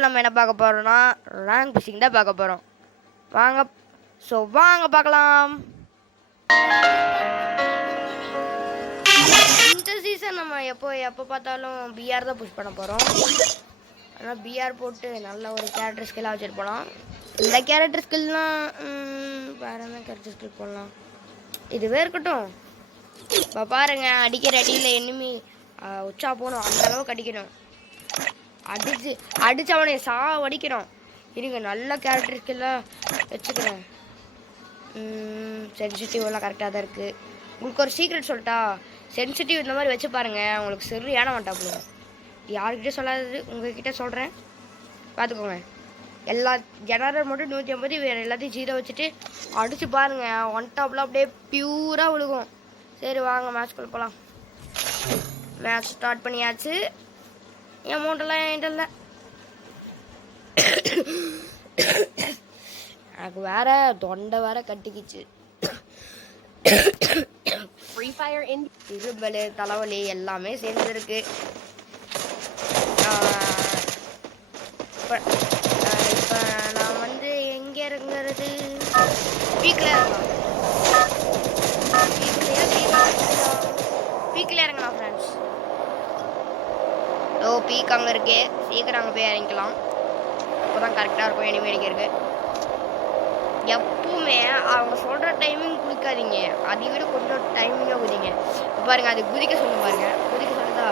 வீடியோவில் நம்ம என்ன பார்க்க போகிறோம்னா ரேங்க் புஷிங் தான் பார்க்க போகிறோம். வாங்க பார்க்கலாம். இந்த சீசன் நம்ம எப்போ பார்த்தாலும் பிஆர் தான் புஷ் பண்ண போகிறோம். ஆனால் பிஆர் போட்டு நல்ல ஒரு கேரக்டர் ஸ்கில்லாக வச்சுட்டு போகலாம். இந்த கேரக்டர் ஸ்கில்னால் வேறு என்ன கேரக்டர் ஸ்கில் போடலாம், இதுவே இருக்கட்டும். இப்போ பாருங்க, அடிக்கிற அடியில் எனிமி உச்சா போகணும், அந்த அளவுக்கு அடிக்கணும். அடிச்சு அவனை அடிக்கிறோம். இருங்க, நல்ல கேரக்டர் ஸ்கில்லாக வச்சுக்கிறேன். சென்சிட்டிவ் எல்லாம் கரெக்டாக தான் இருக்குது. உங்களுக்கு ஒரு சீக்ரெட் சொல்லிட்டா, சென்சிட்டிவ் இந்த மாதிரி வச்சு பாருங்கள், உங்களுக்கு சரியான மாட்டாப்புல. யாருக்கிட்டே சொல்லாதது, உங்ககிட்ட சொல்கிறேன், பார்த்துக்கோங்க. எல்லா ஜெனரல் மட்டும் 150, வேறு எல்லாத்தையும் 0 வச்சுட்டு அடித்து பாருங்கள், ஒன் டாப்லாம் அப்படியே பியூராக விழுகும். சரி வாங்க மேட்ச்குள்ளே போகலாம். மேட்ச் ஸ்டார்ட் பண்ணியாச்சு. அமௌண்ட்டெல்லாம் என்கிட்ட இல்லை. எனக்கு வேற தொண்டை வேற கட்டிக்கிச்சு. இரும்பல், தலைவலி எல்லாமே சேர்ந்துருக்கு. இப்போ நான் வந்து எங்கே இறங்குறது? வீக்கில் இறங்கலாம் ஃப்ரெண்ட்ஸ். பீக் அங்கே இருக்கு, சீக்கிரம் அங்கே போய் இறங்கிக்கலாம். அப்போ தான் கரெக்டாக இருக்கும் எனிமி அடிக்கிறதுக்கு. எப்பவுமே அவங்க சொல்கிற டைமிங் குதிக்காதீங்க, அதை விட கொஞ்சம் டைமிங்காக குதிங்க. இப்போ பாருங்கள், அது குதிக்க சொல்லுங்க, பாருங்க குதிக்க சொல்லுதா,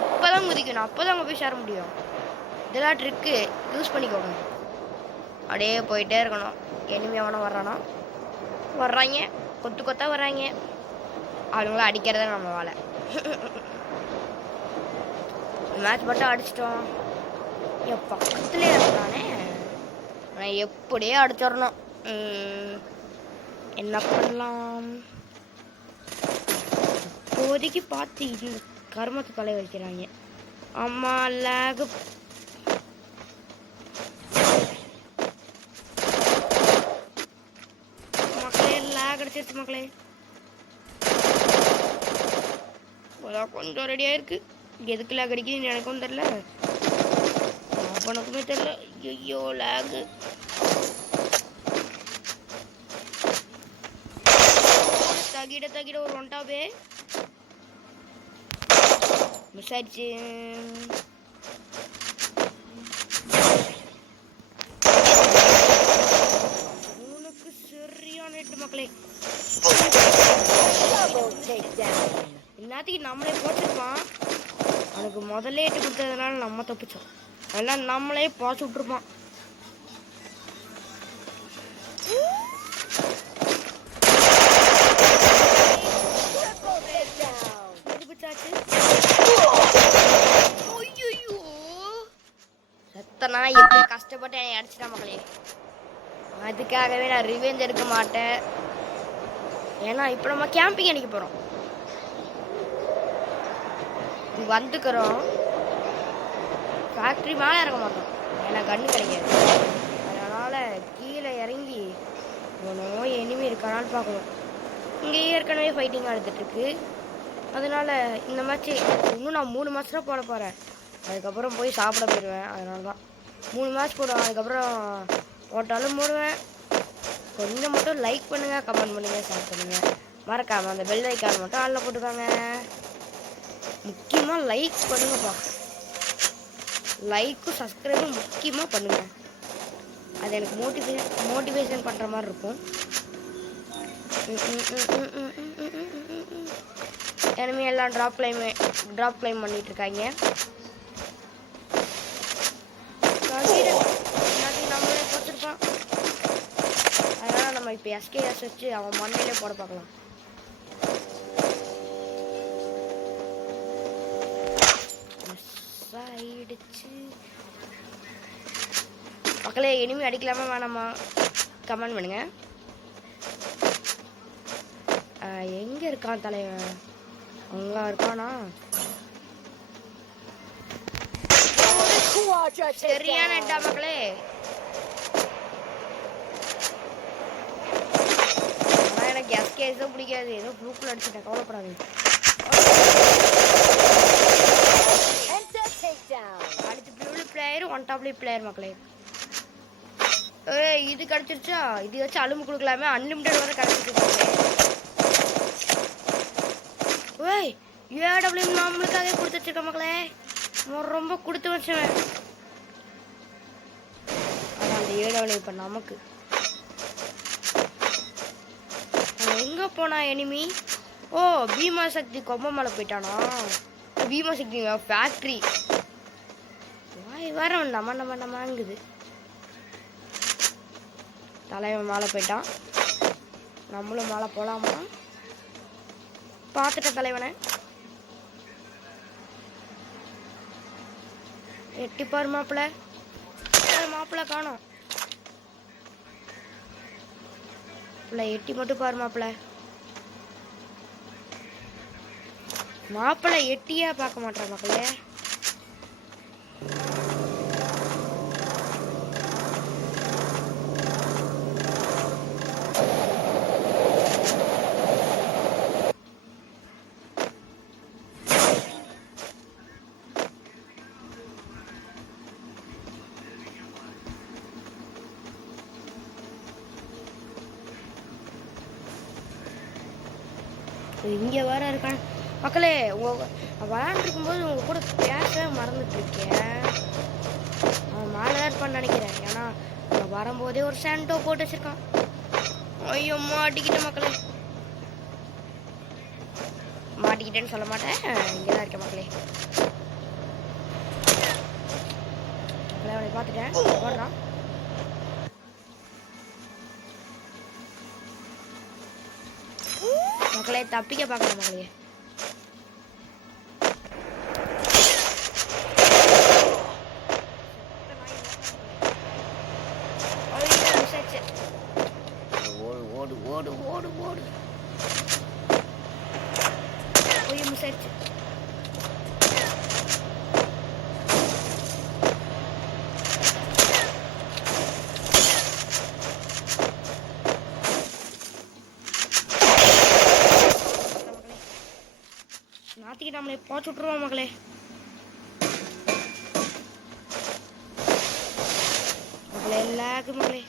இப்போ தான் குதிக்கணும், அப்போ தான் அங்கே போய் சேர முடியும். இதெல்லாம் ட்ரிக்கு யூஸ் பண்ணிக்கோங்க. அப்படியே போயிட்டே இருக்கணும். எனிமி அவனை வர்றாங்க, கொத்தா வர்றாங்க. அவங்கள அடிக்கிறத நம்ம வேலை. மேட்ச் மட்டும் அடிச்சிட்டோம். என் பக்கத்துலேயே இருந்தானே, நான் எப்படியே அடிச்சிடணும். என்ன பண்ணலாம் இப்போதைக்கு பார்த்து இந்த கருமத்தை தலை வைக்கிறாங்க. அம்மா லேகு மக்களே, லேக் அடிச்சிருச்சு மக்களே. கொஞ்சம் ரெடியாக இருக்கு. எதுக்கு லேக் அடிக்குதுன்னு எனக்கும் தெரில, அவனுக்குமே தெரில. ஐயோ லேகு. தகிட ஒரு ஒன்டாவே மிஸ் ஆயிடுச்சு. உனக்கு சரியான நெட்டு மக்களே. எல்லாத்துக்கும் நம்மளே போட்டுருப்பான். அவனுக்கு முதல்ல எட்டு கொடுத்ததுனால நம்ம தப்பிச்சோம். அதெல்லாம் நம்மளே பாச்சு விட்டுருப்பான். சத்தனா எப்படி கஷ்டப்பட்டு என்னை அடிச்சிட்டா மக்களே. அதுக்காகவே நான் ரிவெஞ்ச் எடுக்க மாட்டேன். ஏன்னா இப்போ நம்ம கேம்பிங் அடிக்க போகிறோம், வந்துக்கிறோம். ஃபேக்ட்ரி மேலே இறங்க மாட்டோம், ஏன்னா கன்று கிடைக்காது. அதனால் கீழே இறங்கி ஒன்றும் எனிமி இருக்கானான்னு பார்க்கணும். இங்கே ஏற்கனவே ஃபைட்டிங்காக எடுத்துகிட்ருக்கு. அதனால் இந்த மேட்ச்சு இன்னும் நான் 3 மேட்ச் தான் போட போகிறேன். அதுக்கப்புறம் போய் சாப்பிட போயிடுவேன். அதனால தான் 3 மேட்ச் போடுவேன். அதுக்கப்புறம் போட்டாலும் போடுவேன். கொஞ்சம் மட்டும் லைக் பண்ணுங்கள், கமெண்ட் பண்ணுங்கள், ஷேர் பண்ணுங்கள். மறக்காமல் அந்த பெல் ஐக்கான் மட்டும் ஆளில் போட்டுக்காங்க. முக்கியமாக லைக் பண்ணுங்கப்பா. லைக்கும் சப்ஸ்கிரைபும் முக்கியமாக பண்ணுங்கள். அது எனக்கு மோட்டிவேஷன் பண்ணுற மாதிரி இருக்கும். எனிமி எல்லாம் ட்ராப் கிளைம் பண்ணிட்டு இருக்காங்க. நம்மளே போட்டுருப்பான். அதனால் நம்ம இப்போ எஸ்கேஎஸ் வச்சு அவன் மண்டையிலே போட பார்க்கலாம். மக்களே, இனிமே அடிக்கலாமா வேணாமா கமெண்ட் பண்ணுங்க. எங்க இருக்கான் தலைவன்? அங்க இருக்கானா? சரியான இடா மக்களே. ஆனால் எனக்கு எஸ்கேஸும் பிடிக்காது. ஏதோ ப்ளூக்குள்ள அடிச்சுட்டேன், கவலைப்படாது. அடிச்சு பிளேயர் ஒன் டாப்லி பிளேயர் மக்களே. இது கிடச்சிருச்சா? இது வச்சு அலும்பு கொடுக்கலாமே. அன்லிமிட்டட் வர கிடச்சிருக்கு. ஓய் ஏடபிள்யூ நம்மளுக்காக கொடுத்து வச்சிருக்க மக்களே. ரொம்ப கொடுத்து வச்சவன். ஆனால் அந்த ஏடபிள்யூ இப்போ நமக்கு. எங்கே போனா எனிமி? ஓ பீமா சக்தி கொம்ப மேலே போயிட்டானா? பீமா சக்தி ஃபேக்ட்ரி வர நம்மங்குது. தலைவன் மேலே போயிட்டான். நம்மளும் மேலே போகலாமா? பார்த்துட்ட தலைவனை. எட்டிப்பார் மாப்பிள்ள. மாப்பிள்ள காணோம். எட்டி மட்டும் பாரு மாப்பிள்ள. மாப்பிள்ள எட்டியா பார்க்க மாட்டேன் மக்களே. இங்கே வேற இருக்கான் மக்களே. விளையாண்டுருக்கும்போது உங்க கூட பேச மறந்துட்டு இருக்கேன். அவன் மேலே தான் இருப்பான்னு நினைக்கிறேன். ஏன்னா வரும்போதே ஒரு சாண்டோ போட்டு வச்சிருக்கான். ஐயோ மாட்டிக்கிட்டேன் மக்களே. மாட்டிக்கிட்டேன்னு சொல்ல மாட்டேன். இங்கே தான் இருக்கேன் மக்களே. மக்களே அவனை பார்த்துட்டேன். போடுறான். மக்களே தப்பிக்க பார்க்கலாம் மக்களே. ஓடு ஓடு ஓடு ஓடு. மிஸ் ஆயிடுச்சு. நாத்திக்கு நம்மளை போச்சு விட்டுருவோம் மக்களே. மக்களே எல்லாருக்கும் மக்களே.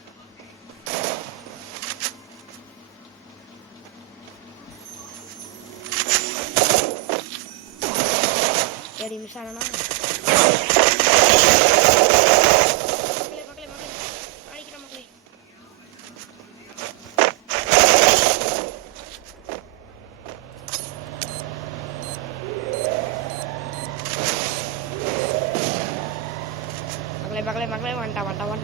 ஏடி மிஸ் ஆனா மக்களே வந்துட்டா மக்களே.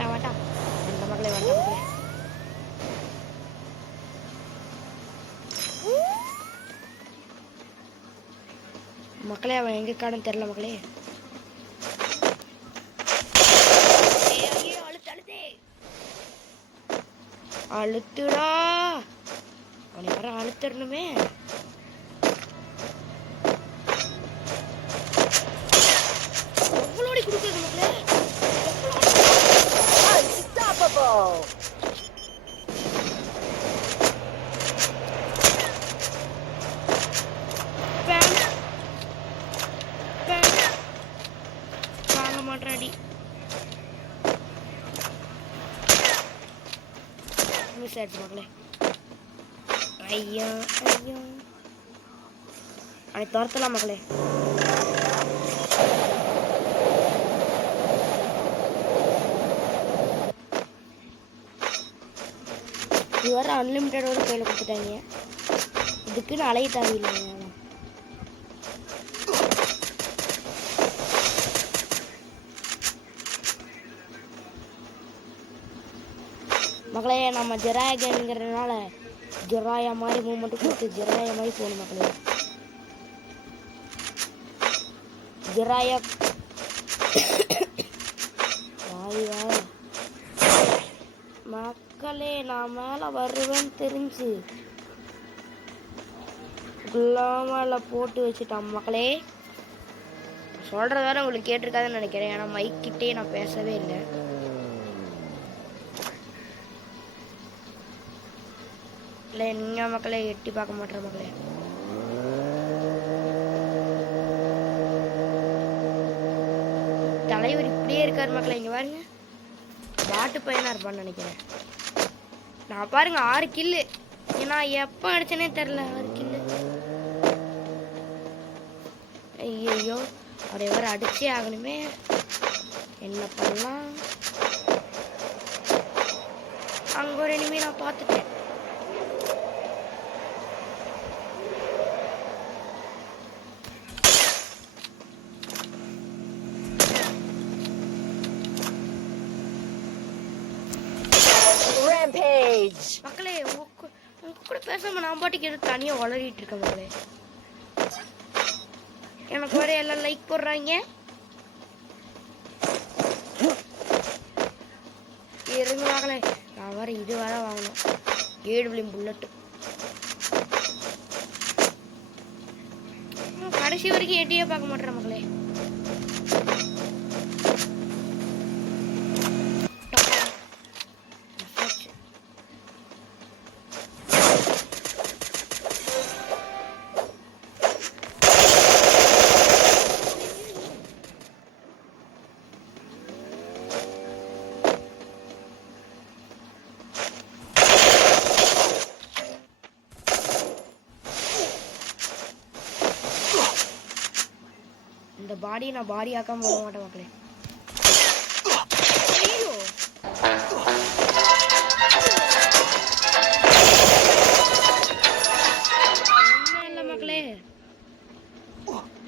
மக்களே அவன் எங்க காணும் தெரியல மக்களே. அழுத்துடா. அவனை வர அழுத்தரணுமே. எவ்வளோடி கொடுக்குறது மக்களே. வாங்க மாட்டாடி. மிஸ் ஆயிடுச்சு மக்களே. ஐயா ஐயா அவனை துரத்தலாம் மக்களே. இது வர அன்லிமிட்டட் ஒரு கையில் கொடுத்துட்டாங்க. இதுக்குன்னு அலைய தேவையில்லைங்க. மக்களே நம்ம ஜெராயா கேம்ங்கிறதுனால ஜெராயா மாதிரி மூவ்மெண்ட் கொடுத்து ஜெராயா மாதிரி போகணும் மக்களே. ஜெராயா மக்களே நான் மேலே வருவேன்னு தெரிஞ்சு மேலே போட்டு வச்சுட்டான் மக்களே. சொல்கிறது வேற உங்களுக்கு கேட்டிருக்காதுன்னு நினைக்கிறேன். ஏன்னா மைக்கிட்டே நான் பேசவே இல்லை. இல்லை நீங்கள் மக்களே எட்டி பார்க்க மாட்டேற மக்களே. தலைவர் இப்படியே வெளியே இருக்கார் மக்களை. இங்கே பாருங்க, பாட்டு பையனாக இருப்பான்னு நினைக்கிறேன். நான் பாருங்க 6 கில்லு. ஏன்னா எப்போ அடிச்சேனே தெரில 6 கில்லு. ஐயோ அவரை வேறு அடிச்சே ஆகணுமே. என்ன பண்ணலாம்? அங்கே ஒரு இனிமே நான் பார்த்துட்டேன். மக்களே உங்க கூட பேசாம நான் பாட்டுக்கு எது தனியா வளரிட்டு இருக்கேன் மக்களே. எனக்கு வர எல்லாம் லைக் போடுறாங்க. இருங்க மக்களே, நான் வர இது வர வாங்கணும். 7 விளியம் புல்லட்டு. கடைசி வரைக்கும் எட்டியே பார்க்க மாட்டேன் மக்களே. இந்த பாடியை நான் பாடி ஆக்காம போக மாட்டேன் மக்களே. ஐயோ இல்லை மக்களே,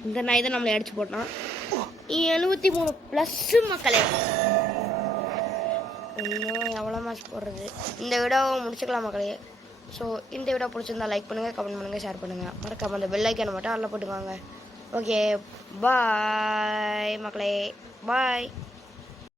இந்த நாய் தான் நம்மளை அடிச்சு போட்டான். 73 ப்ளஸ் மக்களே. இன்னும் எவ்வளோ மேட்ச் போடுறது? இந்த வீடியோவை முடிச்சுக்கலாம் மக்களே. ஸோ இந்த வீடியோ பிடிச்சிருந்தா லைக் பண்ணுங்கள், கமெண்ட் பண்ணுங்கள், ஷேர் பண்ணுங்கள். மறக்காம அந்த பெல் ஐக்கானை மட்டும் அதில் போட்டுக்கோங்க. ஓகே பாய் மக்களே, பாய்.